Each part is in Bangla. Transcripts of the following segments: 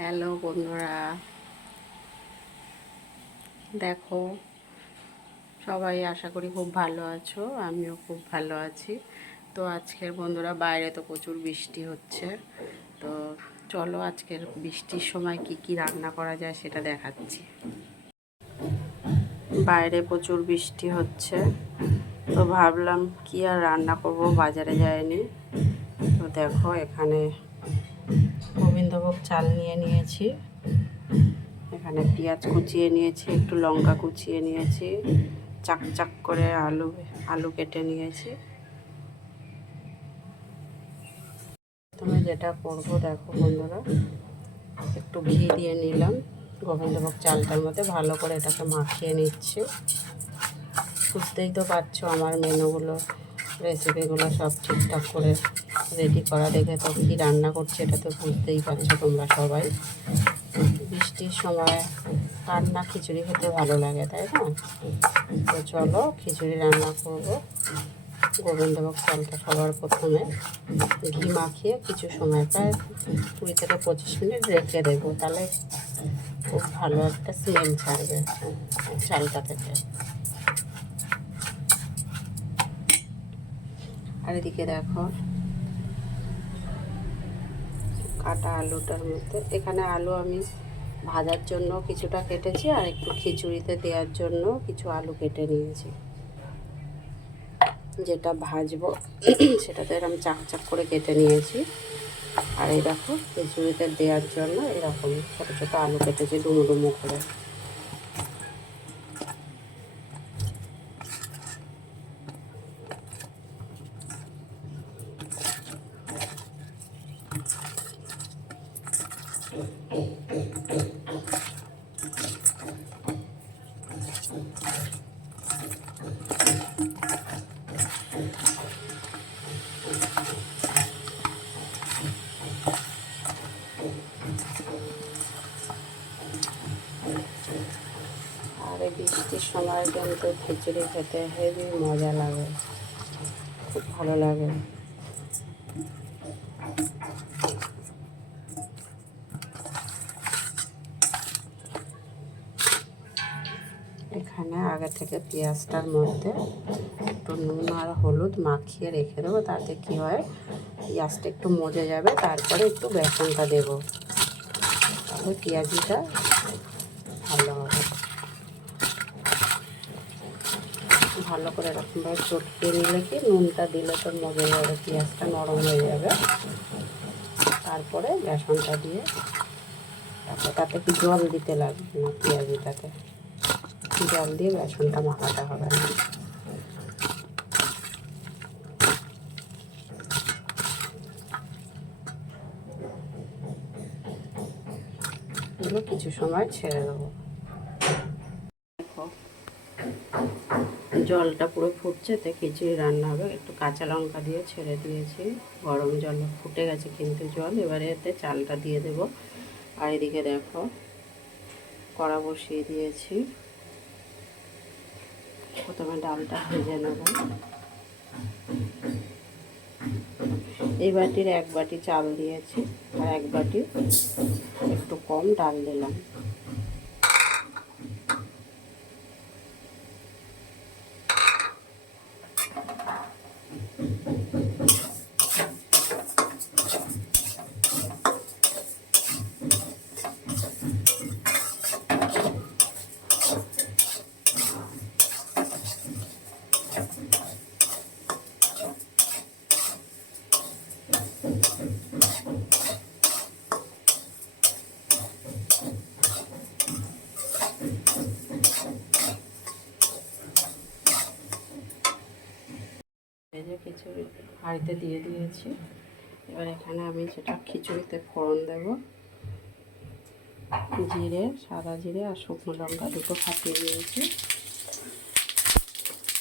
হ্যালো বন্ধুরা, দেখো সবাই আশা করি খুব ভালো আছো। আমিও খুব ভালো আছি। তো আজকের বন্ধুরা বাইরে তো প্রচুর বৃষ্টি হচ্ছে। তো চলো আজকের বৃষ্টির সময় কি কি রান্না করা যায় সেটা দেখাচ্ছি। বাইরে প্রচুর বৃষ্টি হচ্ছে, তো ভাবলাম কি আর রান্না করব, বাজারে যায়নি। তো দেখো এখানে গোবিন্দভোগ চাল নিয়েছি, এখানে পেঁয়াজ কুচিয়ে নিয়েছি, একটু লঙ্কা কুচিয়ে নিয়েছি, চাক চাক করে আলু কেটে নিয়েছি। তুমি যেটা করবো দেখো বন্ধুরা, একটু ঘি দিয়ে নিলাম, গোবিন্দভোগ চালটার মধ্যে ভালো করে এটাকে মাখিয়ে নিচ্ছি। বুঝতেই তো পারছো আমার মেনুগুলো, রেসিপিগুলো সব ঠিকঠাক করে রেডি করা দেখে তো কী রান্না করছি এটা তো বুঝতেই পারছো তোমরা সবাই। বৃষ্টির সময় কার না খিচুড়ি খেতে ভালো লাগে, তাই না? তো চলো খিচুড়ি রান্না করবো। গোবিন্দভোগ চালটা সবার প্রথমে ঘি মাখিয়ে কিছু সময়, প্রায় 20 থেকে 25 মিনিট রেখে দেবো, তাহলে খুব ভালো একটা স্মেল ছাড়বে চালটা থেকে। আর এদিকে দেখো কাটা আলুটার মধ্যে, এখানে আলু আমি ভাজার জন্য কিছুটা কেটেছি, আর একটু খিচুড়িতে দেওয়ার জন্য কিছু আলু কেটে নিয়েছি। যেটা ভাজবো সেটাতে এরকম চাক চাক করে কেটে নিয়েছি। আর এই দেখো খিচুড়িতে দেওয়ার জন্য এরকম ছোটো ছোটো আলু কেটেছি ডুমো ডুমো করে। আর এই বৃষ্টির সময় কিন্তু খিচুড়ি খেতে হেবি মজা লাগে, খুব ভালো লাগে। এখানে আগে থেকে পেঁয়াজটার মধ্যে একটু নুন আর হলুদ মাখিয়ে রেখে দেবো, তাতে কী হয় পেঁয়াজটা একটু মজে যাবে, তারপরে একটু বেসনটা দেবো, তাহলে পেঁয়াজিটা ভালো হবে। ভালো করে এরকমভাবে চটকে নিলে কি নুনটা দিলে তো মজে যাবে, পেঁয়াজটা নরম হয়ে যাবে। তারপরে বেসনটা দিয়ে তারপর তাতে কি জল দিতে লাগবে না, পেঁয়াজিটাতে জল দিয়ে বেসনটা মাখাতে হবে না। এগুলো কিছু সময় ছেড়ে দেবো। দেখো জলটা পুরো ফুটছে, তো খিচুড়ি রান্না হবে। একটু কাঁচা লঙ্কা দিয়ে ছেড়ে দিয়েছি, গরম জল ফুটে গেছে কিন্তু জল। এবারে এতে চালটা দিয়ে দেব। আর এদিকে দেখো কড়া বসিয়ে দিয়েছি, প্রথমে ডালটা ভেজে নেব। এই বাটির 1 বাটি চাল দিয়েছি, আর 1 বাটি একটু কম ডাল দিলাম। এই যে খিচুড়ি হাঁড়িতে দিয়ে দিয়েছি। এবার এখানে আমি যেটা খিচুড়িতে ফোড়ন দেব, জিরে, সাদা জিরে আর শুকনো লঙ্কা দুটো ফাটিয়ে দিয়েছি।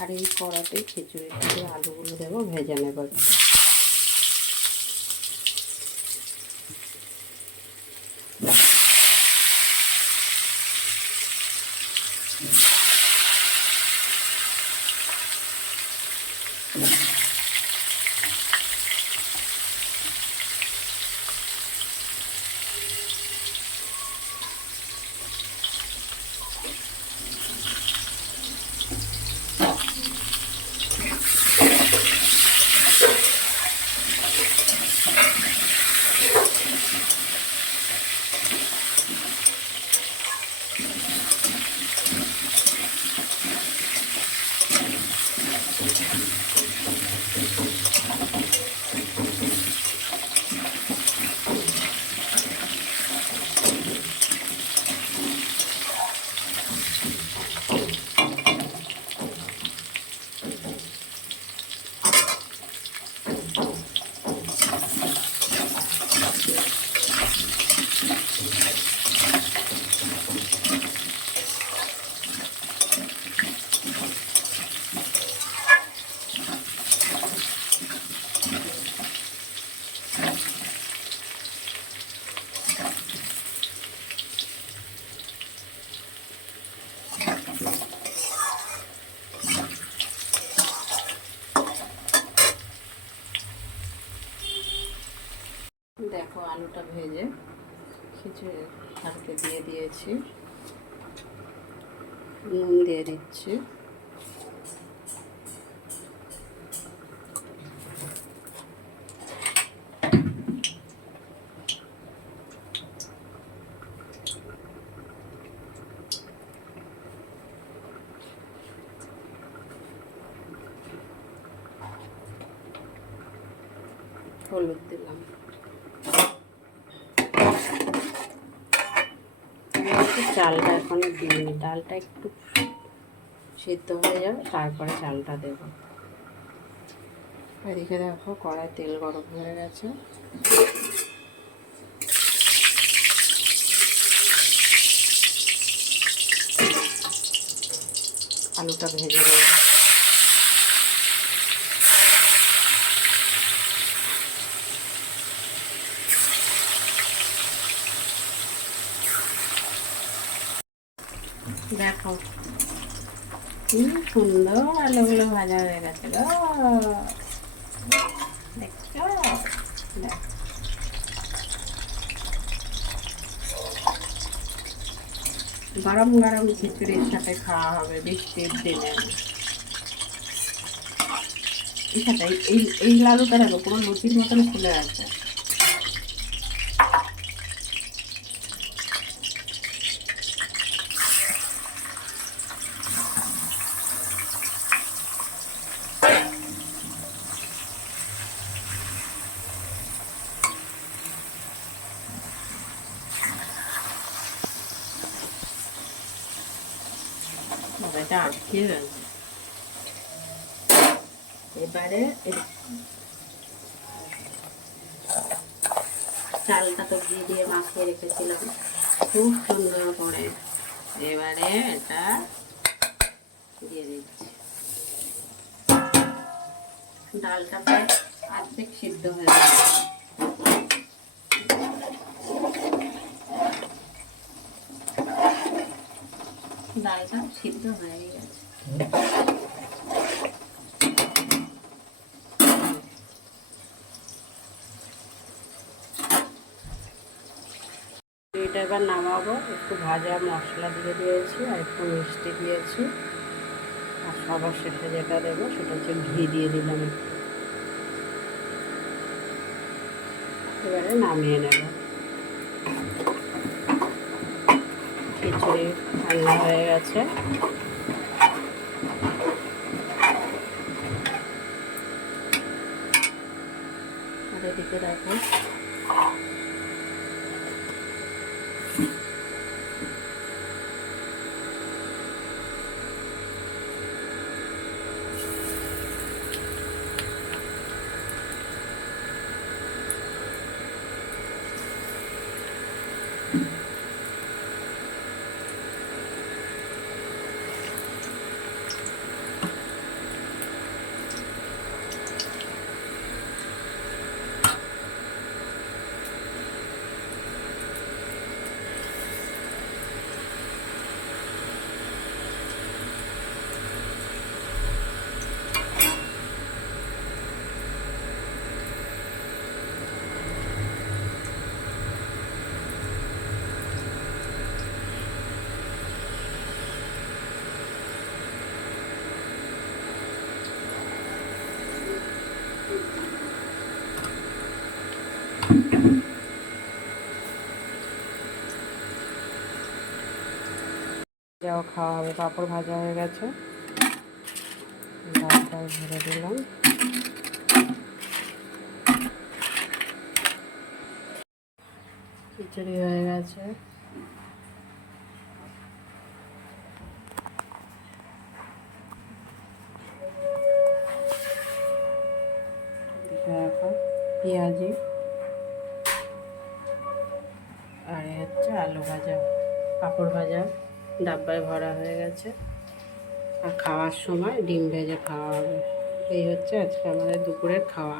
আর এই কড়াতে খিচুড়িতে আলুগুলো দেবো, ভেজে নেব। দেখো আলুটা ভেজে খিচুড়ি হালকা দিয়ে দিয়েছি, নুন দিয়ে দিচ্ছি, হলুদ দিলাম। চালটা এখন দিইনি, ডালটা একটু সিদ্ধ হয়ে যাবে তারপরে চালটা দেব। এদিকে দেখো কড়াই তেল গরম হয়ে গেছে, আলুটা ভেজে নেব। দেখো কি সুন্দর আলুগুলো ভাজা হয়ে গেছে গো, দেখছো? গরম গরম খিচুড়ির সাথে খাওয়া হবে বৃষ্টির দিনে। এই সাথে এই লালুটা দেখো পুরো লুচির মতন ফুলে আছে। এটা আটকে গেছে। এবারে চালটা তো ঘি দিয়ে মাখিয়ে রেখেছিলাম খুব সুন্দর করে, এবারে এটা দিয়ে দিচ্ছি। ডালটা প্রায় অর্ধেক সিদ্ধ হয়ে যাবে। ডালটা সিদ্ধ হয়ে গেছে। এটা এবার নামাবো, একটু ভাজা মশলা দিয়ে দিয়েছি আর একটু মিষ্টি দিয়েছি, আর সবার শেষে যেটা দেবো সেটা হচ্ছে ঘি দিয়ে দিলাম একটু। এবারে নামিয়ে নেব। খিচুড়ি রান্না হয়ে গেছে। আর এদিকে দেখো যাও খাওয়া হবে। পাঁপড় ভাজা হয়ে গেছে, ডালটাও ভরে দিলাম। খিচুড়ি হয়ে গেছে। দেখো পেঁয়াজি আর হচ্ছে আলু ভাজা, পাঁপড় ভাজা ডাব্বায় ভরা হয়ে গেছে, আর খাওয়ার সময় ডিম ভেজে খাওয়া হবে। এই হচ্ছে আজকে আমাদের দুপুরের খাওয়া।